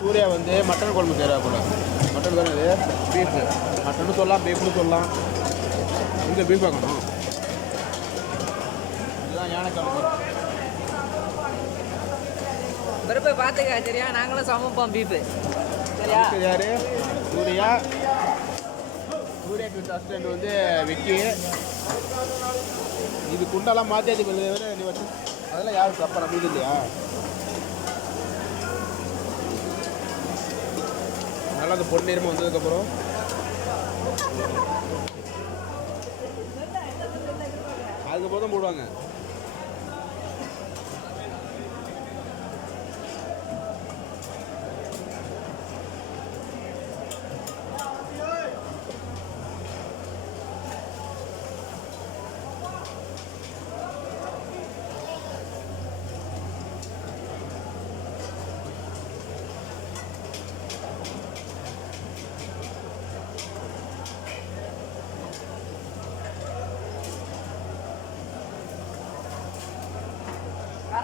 சூர்யா வந்து மட்டன் குழம்பு செய்கிறா போல. மட்டன் தானே இது, பீஃபு. மட்டன்னு சொல்லலாம், பீஃப்னு சொல்லலாம். இந்த பீஃப் வாங்கணும். இதுதான் யானைக்கால். போய் பார்த்துக்க சரியா, நாங்களும் சமைப்போம் பீஃபு சரியா. யாரு? சூர்யா. சூர்யாக்கு அசிஸ்டன்ட் வந்து விக்கி. இது குண்டெல்லாம் மாற்றியாச்சு பண்ணி நீ வச்சு. அதெல்லாம் யாரும் தப்பா நம்மளுக்கு இல்லையா? நல்லா அந்த பொன்னிறமாக வந்ததுக்கப்புறம் அதுக்கப்புறம் தான் போடுவாங்க.